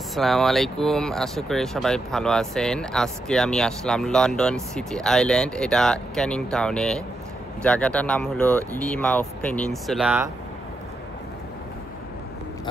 আসসালামু আলাইকুম, আশা করি সবাই ভালো আছেন। আজকে আমি আসলাম লন্ডন সিটি আইল্যান্ড, এটা ক্যানিং টাউনে। জায়গাটার নাম হলো লিমাউথ পেনিনসুলা,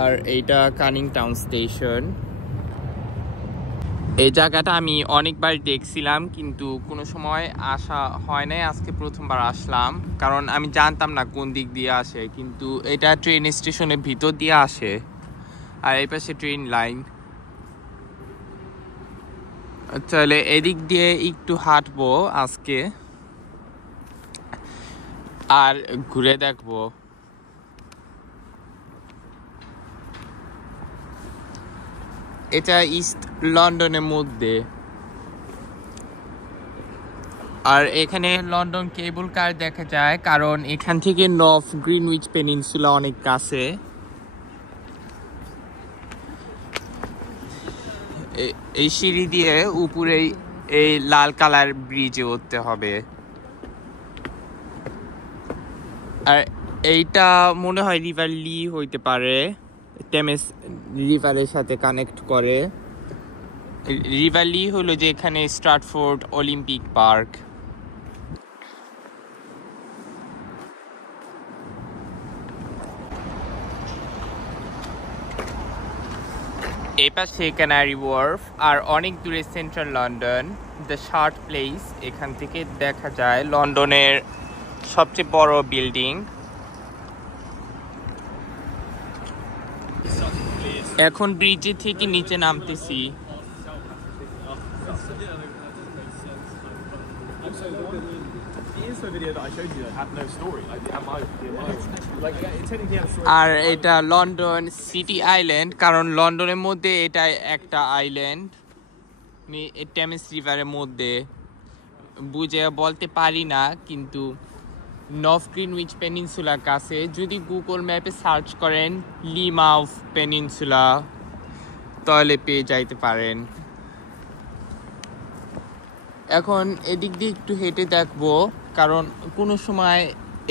আর এইটা ক্যানিং টাউন স্টেশন। এই জায়গাটা আমি অনেকবার দেখছিলাম, কিন্তু কোনো সময় আসা হয় নাই। আজকে প্রথমবার আসলাম, কারণ আমি জানতাম না কোন দিক দিয়ে আসে, কিন্তু এটা ট্রেন স্টেশনের ভিতর দিয়ে আসে। আর এই পাশে ট্রেন লাইন। তাহলে এদিক দিয়ে একটু হাঁটবো আজকে, আর ঘুরে দেখবো। এটা ইস্ট লন্ডনের মধ্যে, আর এখানে লন্ডন কেবল কার দেখা যায়, কারণ এখান থেকে নর্থ গ্রিনউইচ পেনিনসুলা অনেক কাছে। এই সিঁড়ি দিয়ে উপরে এই লাল কালার ব্রিজে উঠতে হবে। আর এইটা মনে হয় রিভার লি হইতে পারে, টেমস রিভারের সাথে কানেক্ট করে। রিভার লি হলো যে এখানে স্ট্রাটফোর্ড অলিম্পিক পার্ক। এই পাশে ক্যানারি ওয়ার্ফ, আর অনেক দূরে central London the shirt place. এখান থেকে দেখা যায় লন্ডনের সবচেয়ে বড় বিল্ডিং। এখন ব্রিজে থেকে নিচে নামতেছি। আর এটা লন্ডন সিটি আইল্যান্ড, কারণ লন্ডনের মধ্যে এটা একটা আইল্যান্ড, টেমস রিভারের মধ্যে। বুঝে বলতে পারি না, কিন্তু নর্থ গ্রিনউইচ পেনিনসুলার কাছে। যদি গুগল ম্যাপে সার্চ করেন লিমাউথ পেনিনসুলা, তাহলে পেয়ে যাইতে পারেন। এখন এদিক দিয়ে একটু হেঁটে দেখবো, কারণ কোনো সময়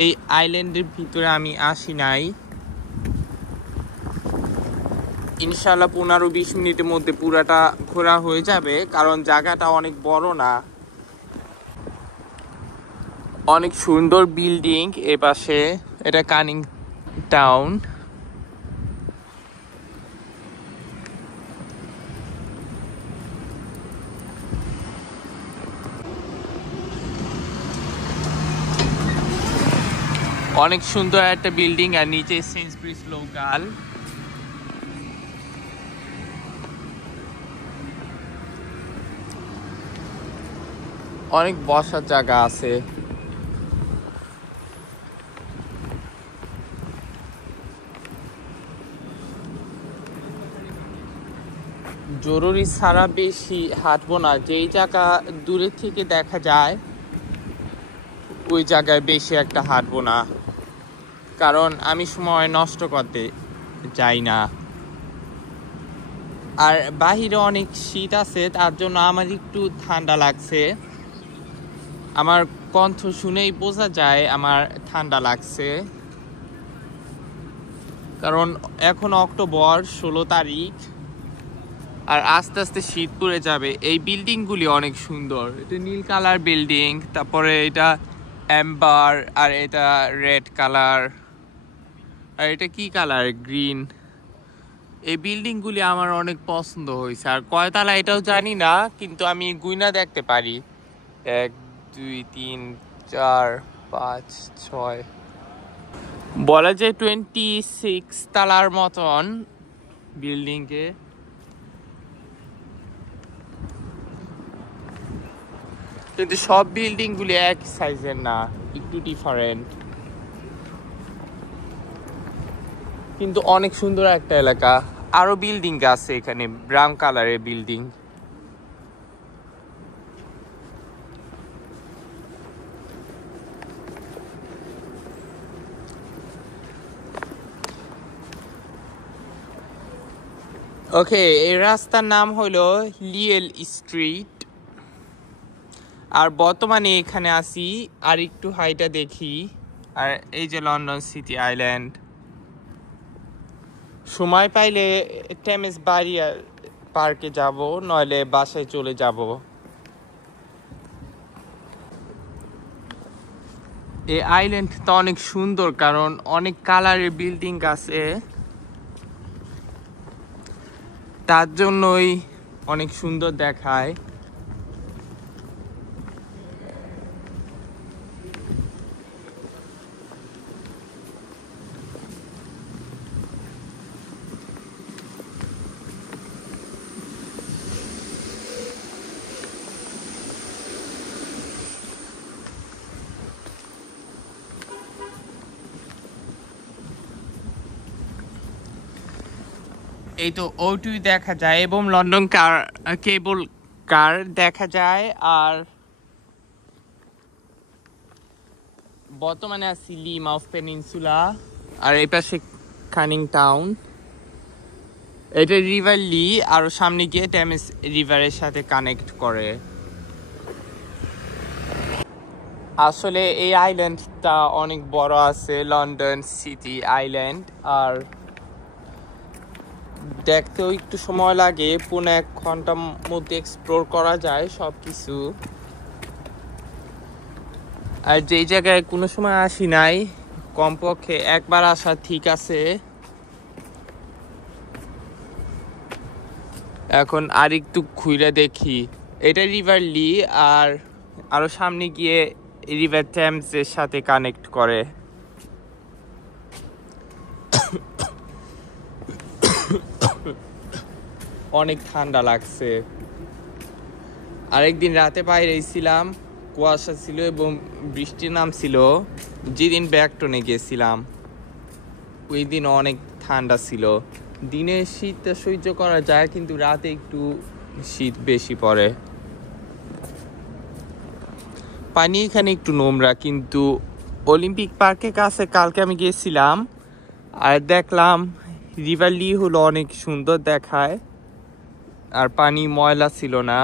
এই আইল্যান্ডের ভিতরে আমি আসি নাই। ইনশাল্লাহ 15-20 মিনিটের মধ্যে পুরাটা ঘোরা হয়ে যাবে, কারণ জায়গাটা অনেক বড় না। অনেক সুন্দর বিল্ডিং এ পাশে। এটা ক্যানিং টাউন। অনেক সুন্দর একটা বিল্ডিং, আর নিচে সেন্সব্রিজ লোকাল। অনেক বসার জায়গা আছে। জরুরি ছাড়া বেশি হাঁটবো না। যেই জায়গা দূরে থেকে দেখা যায় ওই জায়গায় বেশি একটা হাঁটবো না, কারণ আমি সময় নষ্ট করতে চাই না। আর বাহিরে অনেক শীত আছে, তার জন্য আমার একটু ঠান্ডা লাগছে। আমার কণ্ঠ শুনেই বোঝা যায় আমার ঠান্ডা লাগছে, কারণ এখন অক্টোবর 16 তারিখ, আর আস্তে আস্তে শীত পড়ে যাবে। এই বিল্ডিংগুলি অনেক সুন্দর। এটা নীল কালার বিল্ডিং, তারপরে এটা অ্যাম্বার, আর এটা রেড কালার, আর এটা কি কালার, গ্রিন। এই বিল্ডিংগুলি আমার অনেক পছন্দ হয়েছে। আর কয়তলা এটাও জানি না, কিন্তু আমি গুইনা দেখতে পারি 1 2 3 4 5 6, বলা যায় 26 তলার মতন বিল্ডিংয়ে। কিন্তু সব বিল্ডিং গুলি এক সাইজের না, একটু ডিফারেন্ট। কিন্তু অনেক সুন্দর একটা এলাকা। আরো বিল্ডিং আছে এখানে, ব্রাউন কালারের বিল্ডিং। ওকে, এই রাস্তার নাম হলো লিয়েল স্ট্রিট। আর বর্তমানে এখানে আসি, আর একটু হাইটা দেখি। আর এই যে লন্ডন সিটি আইল্যান্ড। সময় পাইলে টেমস ব্যারিয়ার পার্কে যাব, নইলে বাসায় চলে যাব। এই আইল্যান্ডটা অনেক সুন্দর, কারণ অনেক কালারের বিল্ডিং আছে, তার জন্যই অনেক সুন্দর দেখায়। এই তো ওটুই দেখা যায়, এবং লন্ডন কেবল কার দেখা যায়। আর বর্তমানে আছি লিমাউথ পেনিনসুলা, আর এই পাশে কানিং টাউন। এটা রিভার লি, আর সামনে গিয়ে টেমস রিভারের সাথে কানেক্ট করে। আসলে এই আইল্যান্ডটা অনেক বড় আছে, লন্ডন সিটি আইল্যান্ড, আর দেখতেও একটু সময় লাগে, 1.5 ঘন্টার মধ্যে এক্সপ্লোর করা যায় সবকিছু। আর যেই জায়গায় কোনো সময় আসি নাই, কমপক্ষে একবার আসা ঠিক আছে। এখন আর একটু ঘুরে দেখি। এটা রিভার লি, আর আরো সামনে গিয়ে রিভার টেমসের সাথে কানেক্ট করে। অনেক ঠান্ডা লাগছে। আরেকদিন রাতে বাইরে ছিলাম, কুয়াশা ছিল এবং বৃষ্টি নামছিল। যেদিন ব্যাকটনে গেছিলাম ওই দিন অনেক ঠান্ডা ছিল। দিনে শীতটা সহ্য করা যায়, কিন্তু রাতে একটু শীত বেশি পড়ে। পানি এখানে একটু নোংরা, কিন্তু অলিম্পিক পার্কের কাছে কালকে আমি গেছিলাম, আর দেখলাম রিভার লি হলো অনেক সুন্দর দেখায়, আর পানি ময়লা ছিল না।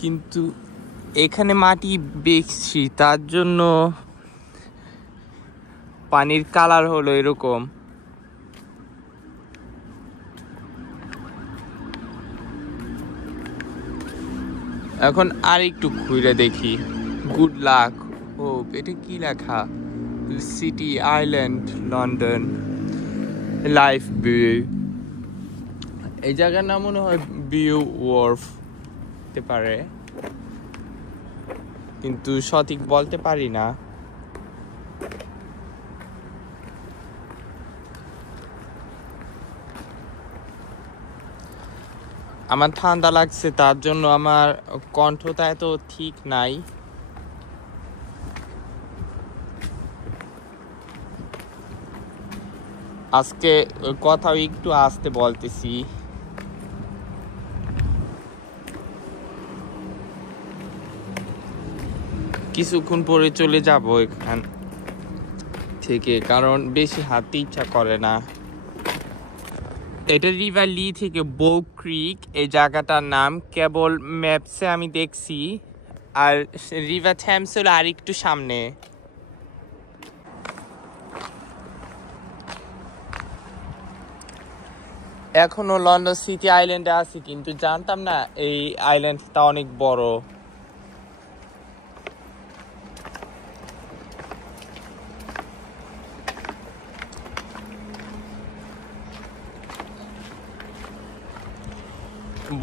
কিন্তু এখানে মাটি বেশি, তার জন্য পানির কালার হলো এরকম। এখন আর একটু ঘুরে দেখি। Good luck. ও, এটা কি লেখা? City island London life view. এই জায়গার নাম মনে হয় ভিউ ওয়ার্ফ হতে পারে, কিন্তু সঠিক বলতে পারি না। আমার ঠান্ডা লাগছে, তার জন্য আমার কণ্ঠটা এত ঠিক নাই। আজকে কথাও একটু আস্তে বলতেছি। কিছুক্ষণ পরে চলে যাব এখান থেকে, কারণ বেশি হাঁটতে ইচ্ছা করে না। এটা রিভার লি থেকে বউ ক্রিক, এই জায়গাটার নাম। কেবল ম্যাপসে আমি দেখছি, আর রিভার থ্যামস হলো আর একটু সামনে। এখনো লন্ডন সিটি আইল্যান্ডে আছি, কিন্তু জানতাম না এই আইল্যান্ডটা অনেক বড়।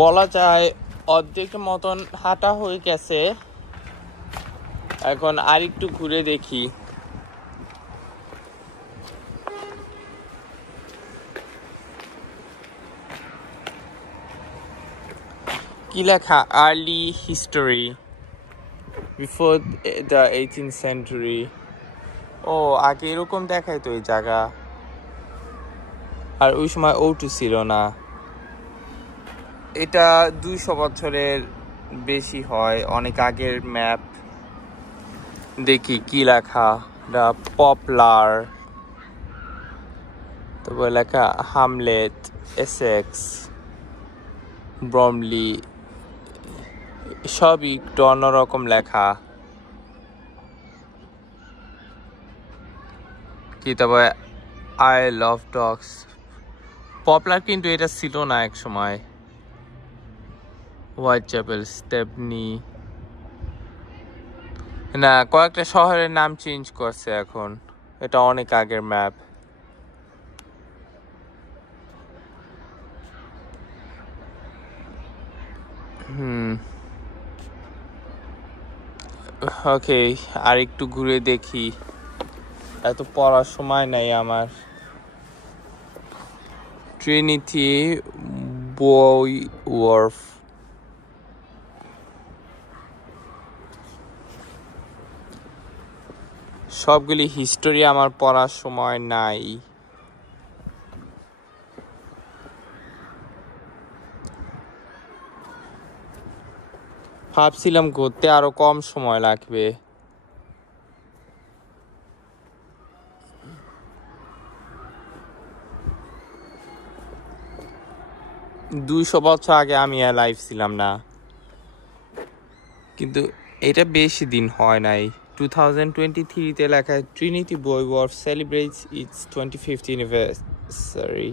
বলা যায় অর্ধেক মতন হাঁটা হয়ে গেছে, এখন আর একটু ঘুরে দেখি। কি লেখা? Early history before the 18th century। ও, আগে এরকম দেখায় তো এই জায়গা, আর ওই সময় ওটু ছিল না। এটা 200 বছরের বেশি হয়, অনেক আগের ম্যাপ। দেখি কি লেখা। দ্য পপলার, তারপর লেখা হামলেট, এসেক্স, ব্রমলি, সবই একটু অন্যরকম লেখা। কি তারপরে আইল অফ ডগস, পপুলার কিন্তু এটা ছিল না এক সময়। হোয়াইট চ্যাপেল, স্টেপনি, না কয়েকটা শহরের নাম চেঞ্জ করছে এখন। এটা অনেক আগের ম্যাপ। ওকে, আর একটু ঘুরে দেখি, এত পড়ার সময় নাই আমার। ট্রিনিটি বয় ওয়ার্ফ, সবগুলি হিস্টোরি আমার পড়ার সময় নাই। ভাবছিলাম ঘুরতে আরো কম সময় লাগবে। 200 বছর আগে আমি লাইভ ছিলাম না, কিন্তু এটা বেশি দিন হয় নাই। 2023-তে লেখা Trinity boy wharf celebrates it's 25th anniversary.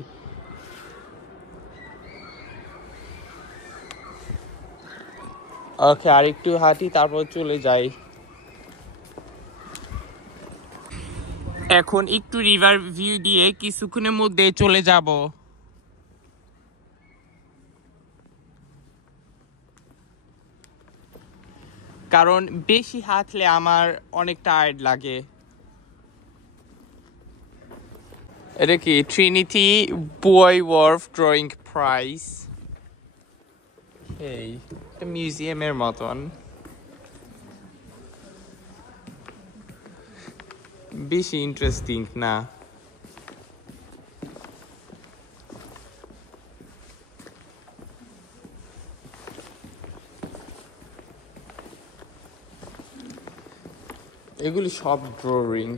ওকে, আর একটু হাঁটি তারপর চলে যাই। এখন একটু রিভার ভিউ দিয়ে কিছুক্ষণের মধ্যে চলে যাব। কারণ বেশি হাঁটলে আমার অনেক টায়ার্ড লাগে। এটা কি ট্রিনিটি বয় ওয়ার্ফ ড্রয়িং প্রাইজ? এই একটা মিউজিয়ামের মতন, বেশি ইন্টারেস্টিং না। এগুলি সব ড্রয়িং।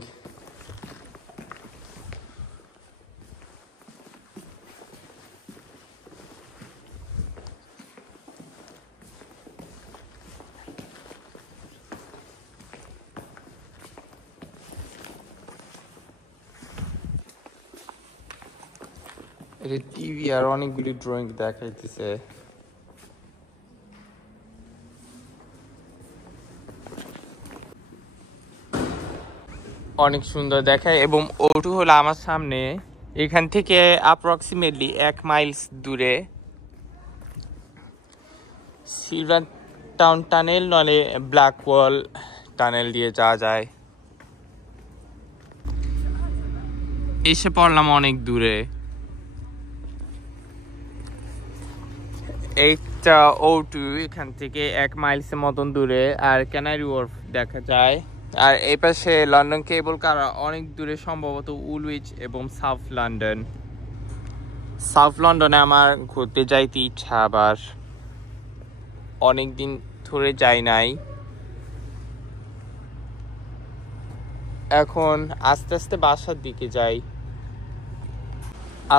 এটা টিভি আর অনেকগুলি ড্রয়িং দেখাইতেছে। অনেক সুন্দর দেখায়, এবং ওটু হলো আমার সামনে। এখান থেকে অ্যাপ্রক্সিমেটলি 1 মাইলস দূরে সিলভার টাউন টানেল নলে ব্ল্যাক ওয়াল টানেল দিয়ে যাওয়া যায়। এসে পড়লাম অনেক দূরে। এইটা ওটু, এখান থেকে 1 মাইলসের মতন দূরে, আর ক্যানারি ওয়ার্ফ দেখা যায়। আর এই পাশে লন্ডন কেবল কার অনেক দূরে, সম্ভবত উলউইচ এবং সাউথ লন্ডন। সাউথ লন্ডনে আমার ঘুরতে যাইতে ইচ্ছা, আবার অনেকদিন ধরে যাই নাই। এখন আস্তে আস্তে বাসার দিকে যাই।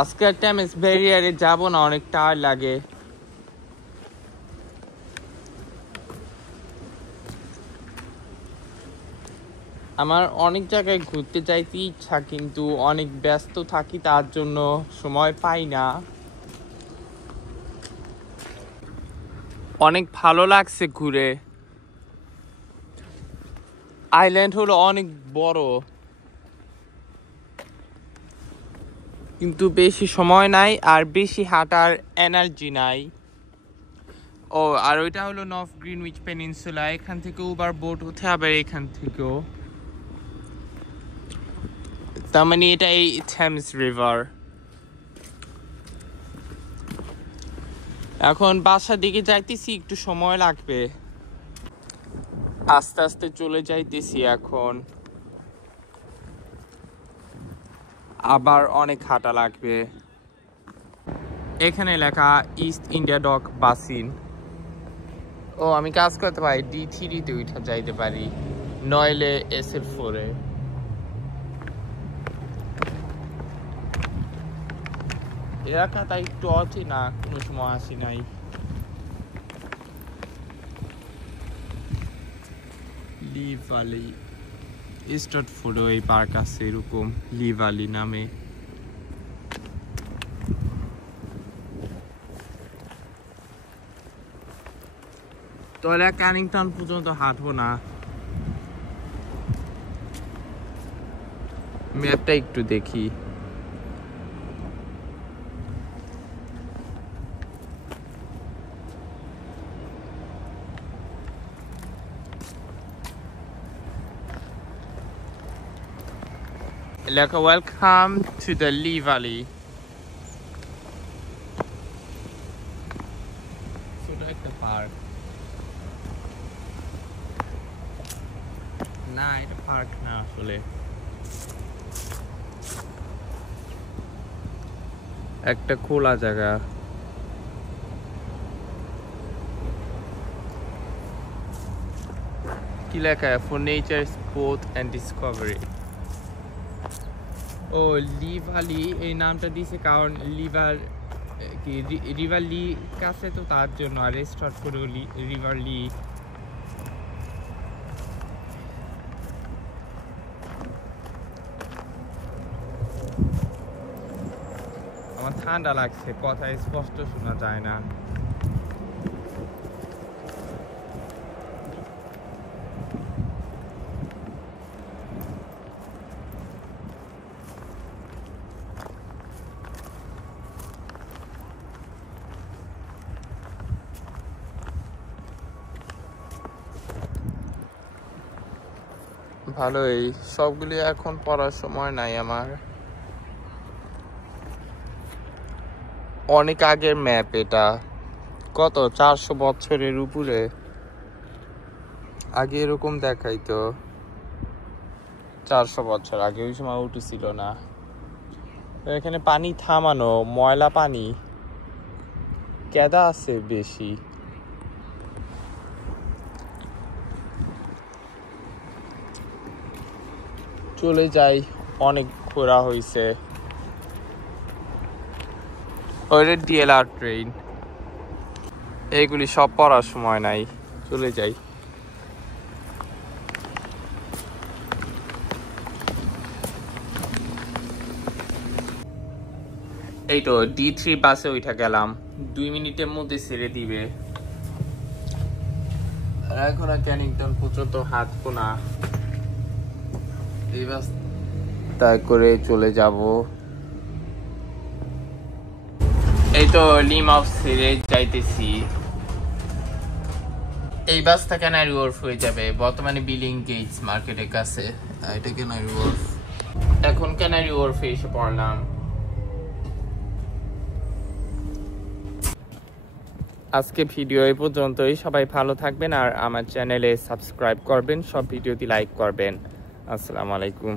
আজকে টেমস ব্যারিয়ারে যাব না, অনেক টায়ার লাগে। আমার অনেক জায়গায় ঘুরতে যাইতে ইচ্ছা, কিন্তু অনেক ব্যস্ত থাকি, তার জন্য সময় পাই না। অনেক ভালো লাগছে ঘুরে। আইল্যান্ড হলো অনেক বড়, কিন্তু বেশি সময় নাই আর বেশি হাঁটার এনার্জি নাই। ও আর ওইটা হলো নর্থ গ্রিনউইচ পেনিনসুলা। এখান থেকে উবার বোট উঠে, আবার এখান থেকেও। তার মানে এটা এই থেমস রিভার। এখন বাসার দিকে যাইতেছি, একটু সময় লাগবে। আস্তে আস্তে চলে যাইতেছি এখন, আবার অনেক হাঁটা লাগবে। এখানে লেখা ইস্ট ইন্ডিয়া ডক বাসিন। ও আমি কাজ করতে পারি, D3-তে উঠা যাইতে পারি, নইলে SL4-এ। এলাকাটা একটু অচেনা, কোনো সময় আসি নাই। লি ভ্যালি স্ট্রাটফোর্ডেও এই পার্ক আছে এরকম, লি ভ্যালি নামে। তাহলে ক্যানিংটন পর্যন্ত হাঁটবো না। ম্যাপটা একটু দেখি। লেখা welcome to the Lee Valley. ছোট একটা পার্ক, না এটা পার্ক না আসলে, একটা খোলা জায়গা। কি লেখা? For nature sport and discovery. ও লি ভ্যালি এই নামটা দিছে কারণ রিভার লি কাছে তো তার জন্য, আর স্টার্ট করে রিভার লি। আমার ঠান্ডা লাগছে, কথা স্পষ্ট শোনা যায় না। ভালোই, সবগুলি এখন পড়ার সময় নাই আমার। অনেক আগের ম্যাপ এটা, কত 400 বছরের উপরে আগে এরকম দেখাইতো। 400 বছর আগে, ওই সময় উঠু ছিল না। এখানে পানি থামানো, ময়লা পানি, কেদা আছে বেশি। চলে যাই, অনেক ঘোরা হয়েছে। ওইটা ডিএলআর ট্রেন, এইগুলি সব পড়ার সময় নাই, চলে যাই। এই তো D3 বাসে উঠে গেলাম, 2 মিনিটের মধ্যে ছেড়ে দিবে। এখন আর ক্যানিংটন পর্যন্ত হাঁটবো না, এই বাস তাই করে চলে যাব। এই তো লিমাউস ছেড়ে যাইতেছি। এই বাসটা ক্যানারি ওয়ার্ফ হয়ে যাবে, বর্তমানে বিলিং গেটস মার্কেটের কাছে। এটা ক্যানারি ওয়ার্ফ, এখন ক্যানারি ওয়ার্ফে এসে পড়লাম। আজকে ভিডিও এই পর্যন্তই। সবাই ভালো থাকবেন আর আমার চ্যানেলে সাবস্ক্রাইব করবেন, সব ভিডিওতে লাইক করবেন। আসসালামু আলাইকুম।